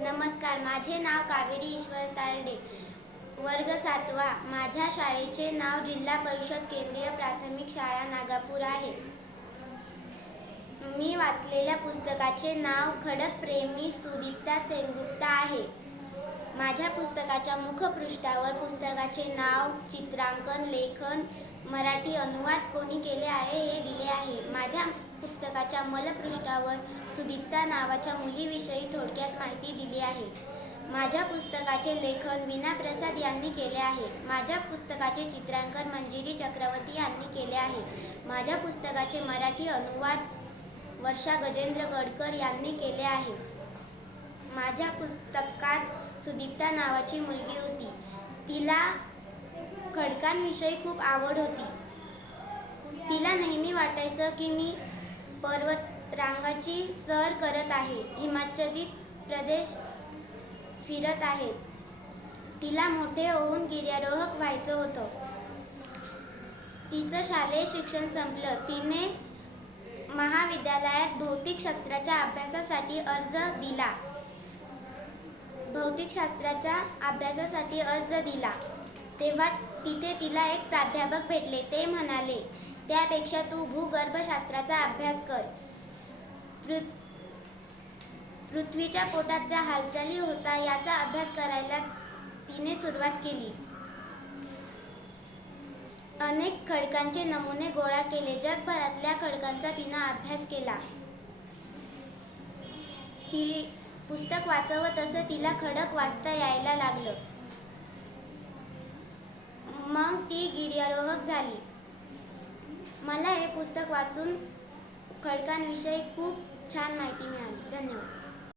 नमस्कार माझे नाव कावेरी ईश्वर तारडे वर्ग सातवा. माझ्या शाळेचे नाव जिल्हा परिषद केंद्रीय प्राथमिक शाळा नागापूर आहे. मी वाचलेल्या पुस्तकाचे नाव खडक प्रेमी सुदीप्ता सेनगुप्ता आहे. माझ्या पुस्तकाच्या मुखपृष्ठावर पुस्तकाचे नाव चित्रांकन लेखन मराठी अनुवाद कोणी केले आहे हे दिले आहे. माझ्या पुस्तकाच्या मलपृष्ठावर सुदीप्ता नावाच्या मुलीविषयी थोडक्यात माहिती दिली आहे. माझ्या पुस्तकाचे लेखन विना प्रसाद यांनी केले आहे. माझ्या पुस्तकाचे चित्रांकन मंजिरी चक्रवर्ती यांनी केले आहे. माझ्या पुस्तकाचे मराठी अनुवाद वर्षा गजेंद्र गडकर यांनी केले आहे. माझ्या पुस्तकात सुदीप्ता नावाची मुलगी होती. तिला खडकांविषयी खूप आवड होती. तिला नेहमी वाटायचं की मी पर्वत रांगाची सर करत आहे. हिमाचलीत प्रदेश फिरत आहे. तिला मोठे होऊन गिर्यारोहक व्हायचं होतं. तिचं शालेय शिक्षण संपलं. तिने महाविद्यालयात भौतिकशास्त्राच्या अभ्यासासाठी अर्ज दिला. भौतिकशास्त्राच्या अभ्यासासाठी अर्ज दिला. तेव्हा तिथे तिला एक प्राध्यापक भेटले. ते म्हणाले त्यापेक्षा तू भूगर्भशास्त्राचा अभ्यास कर. पृ पृथ्वीच्या पोटात ज्या हालचाली होता याचा अभ्यास करायला तिने सुरुवात केली. अनेक खडकांचे नमुने गोळा केले. जगभरातल्या खडकांचा तिनं अभ्यास केला. ती पुस्तक वाचवं तसं तिला खडक वाचता यायला लागलं. मग ती गिर्यारोहक झाली. मला हे पुस्तक वाचून खडकांविषयी खूप छान माहिती मिळाली. धन्यवाद.